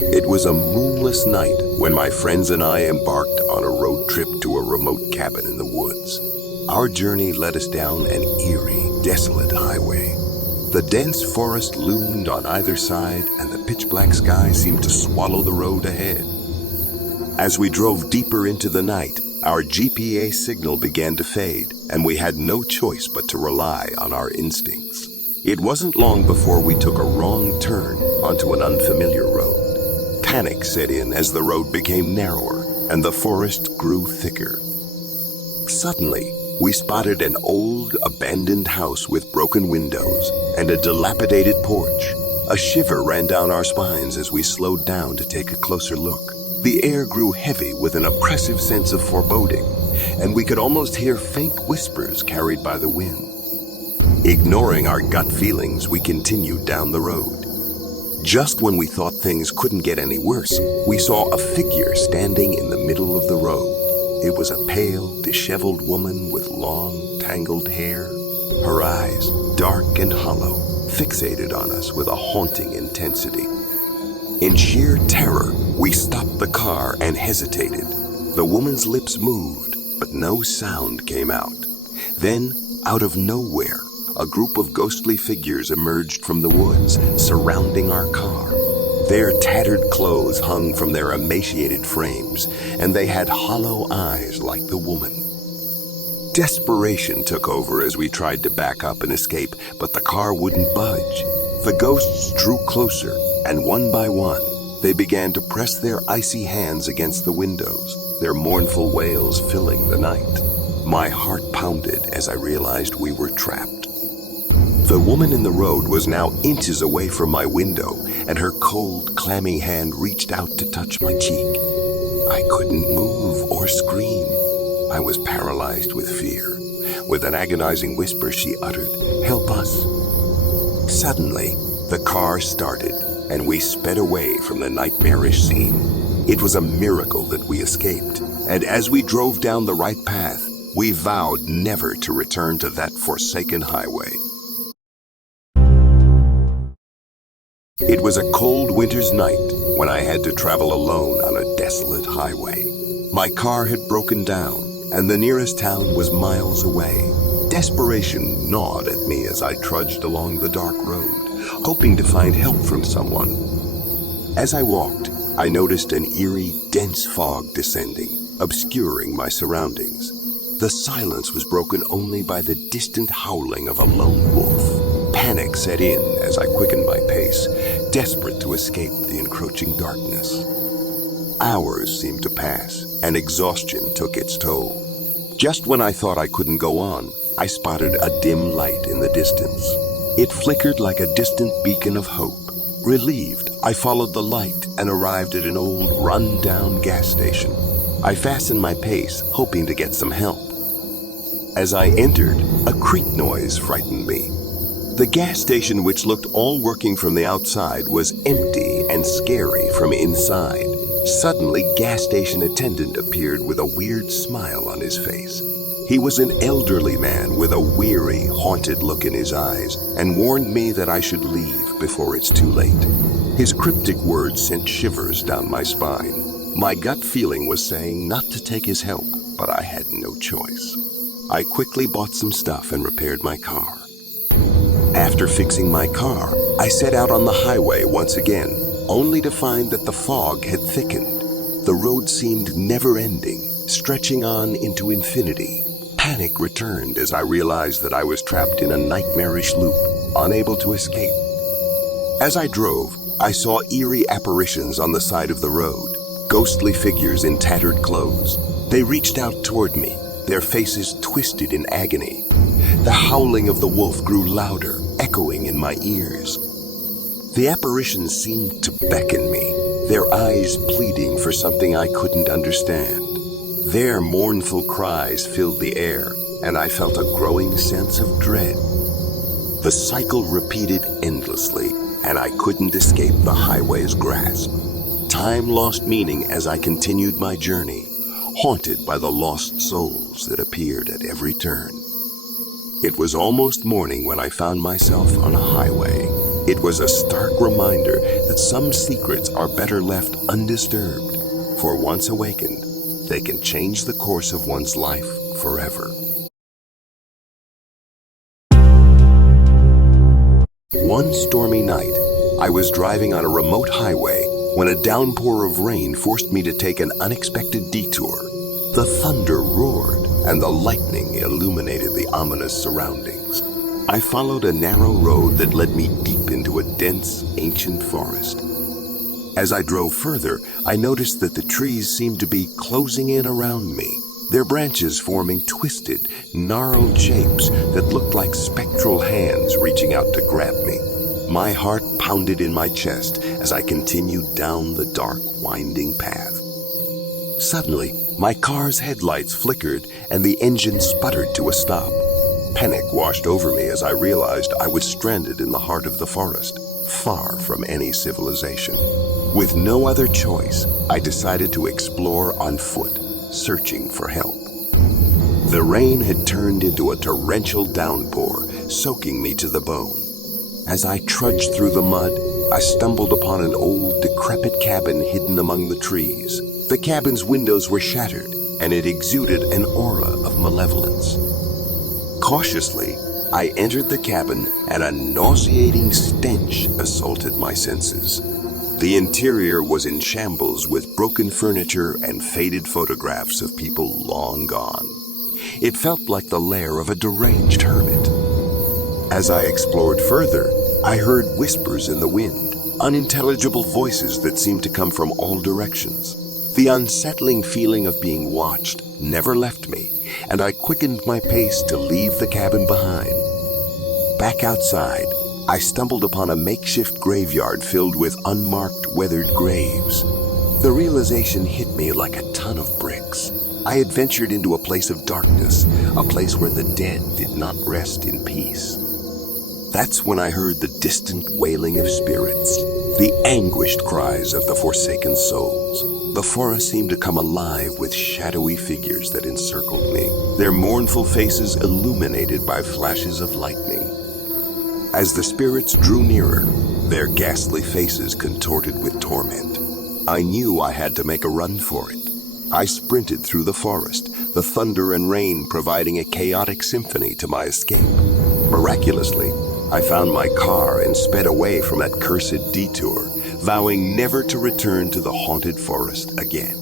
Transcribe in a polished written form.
It was a moonless night when my friends and I embarked on a road trip to a remote cabin in the woods. Our journey led us down an eerie, desolate highway. The dense forest loomed on either side, and the pitch-black sky seemed to swallow the road ahead. As we drove deeper into the night, our GPA signal began to fade, and we had no choice but to rely on our instincts. It wasn't long before we took a wrong turn onto an unfamiliar road. Panic set in as the road became narrower and the forest grew thicker. Suddenly, we spotted an old, abandoned house with broken windows and a dilapidated porch. A shiver ran down our spines as we slowed down to take a closer look. The air grew heavy with an oppressive sense of foreboding, and we could almost hear faint whispers carried by the wind. Ignoring our gut feelings, we continued down the road. Just when we thought things couldn't get any worse, we saw a figure standing in the middle of the road. It was a pale, disheveled woman with long, tangled hair, her eyes, dark and hollow, fixated on us with a haunting intensity. In sheer terror, we stopped the car and hesitated. The woman's lips moved, but no sound came out. Then, out of nowhere, a group of ghostly figures emerged from the woods, surrounding our car. Their tattered clothes hung from their emaciated frames, and they had hollow eyes like the woman. Desperation took over as we tried to back up and escape, but the car wouldn't budge. The ghosts drew closer, and one by one, they began to press their icy hands against the windows, their mournful wails filling the night. My heart pounded as I realized we were trapped. The woman in the road was now inches away from my window, and her cold, clammy hand reached out to touch my cheek. I couldn't move or scream. I was paralyzed with fear. With an agonizing whisper, she uttered, "Help us." Suddenly, the car started, and we sped away from the nightmarish scene. It was a miracle that we escaped, and as we drove down the right path, we vowed never to return to that forsaken highway. It was a cold winter's night when I had to travel alone on a desolate highway. My car had broken down, and the nearest town was miles away. Desperation gnawed at me as I trudged along the dark road, hoping to find help from someone. As I walked, I noticed an eerie, dense fog descending, obscuring my surroundings. The silence was broken only by the distant howling of a lone wolf. Panic set in as I quickened my pace, desperate to escape the encroaching darkness. Hours seemed to pass, and exhaustion took its toll. Just when I thought I couldn't go on, I spotted a dim light in the distance. It flickered like a distant beacon of hope. Relieved, I followed the light and arrived at an old, run-down gas station. I fastened my pace, hoping to get some help. As I entered, a creak noise frightened me. The gas station, which looked all working from the outside, was empty and scary from inside. Suddenly, gas station attendant appeared with a weird smile on his face. He was an elderly man with a weary, haunted look in his eyes and warned me that I should leave before it's too late. His cryptic words sent shivers down my spine. My gut feeling was saying not to take his help, but I had no choice. I quickly bought some stuff and repaired my car. After fixing my car, I set out on the highway once again, only to find that the fog had thickened. The road seemed never-ending, stretching on into infinity. Panic returned as I realized that I was trapped in a nightmarish loop, unable to escape. As I drove, I saw eerie apparitions on the side of the road, ghostly figures in tattered clothes. They reached out toward me, their faces twisted in agony. The howling of the wolf grew louder, echoing in my ears. The apparitions seemed to beckon me, their eyes pleading for something I couldn't understand. Their mournful cries filled the air, and I felt a growing sense of dread. The cycle repeated endlessly, and I couldn't escape the highway's grasp. Time lost meaning as I continued my journey, haunted by the lost souls that appeared at every turn. It was almost morning when I found myself on a highway. It was a stark reminder that some secrets are better left undisturbed, for once awakened, they can change the course of one's life forever. One stormy night, I was driving on a remote highway when a downpour of rain forced me to take an unexpected detour. The thunder roared and the lightning illuminated the ominous surroundings. I followed a narrow road that led me deep into a dense, ancient forest. As I drove further, I noticed that the trees seemed to be closing in around me, their branches forming twisted, gnarled shapes that looked like spectral hands reaching out to grab me. My heart pounded in my chest as I continued down the dark, winding path. Suddenly, my car's headlights flickered and the engine sputtered to a stop. Panic washed over me as I realized I was stranded in the heart of the forest, far from any civilization. With no other choice, I decided to explore on foot, searching for help. The rain had turned into a torrential downpour, soaking me to the bone. As I trudged through the mud, I stumbled upon an old, decrepit cabin hidden among the trees. The cabin's windows were shattered, and it exuded an aura of malevolence. Cautiously, I entered the cabin, and a nauseating stench assaulted my senses. The interior was in shambles with broken furniture and faded photographs of people long gone. It felt like the lair of a deranged hermit. As I explored further, I heard whispers in the wind, unintelligible voices that seemed to come from all directions. The unsettling feeling of being watched never left me, and I quickened my pace to leave the cabin behind. Back outside, I stumbled upon a makeshift graveyard filled with unmarked, weathered graves. The realization hit me like a ton of bricks. I had ventured into a place of darkness, a place where the dead did not rest in peace. That's when I heard the distant wailing of spirits, the anguished cries of the forsaken souls. The forest seemed to come alive with shadowy figures that encircled me, their mournful faces illuminated by flashes of lightning. As the spirits drew nearer, their ghastly faces contorted with torment. I knew I had to make a run for it. I sprinted through the forest, the thunder and rain providing a chaotic symphony to my escape. Miraculously, I found my car and sped away from that cursed detour, vowing never to return to the haunted forest again.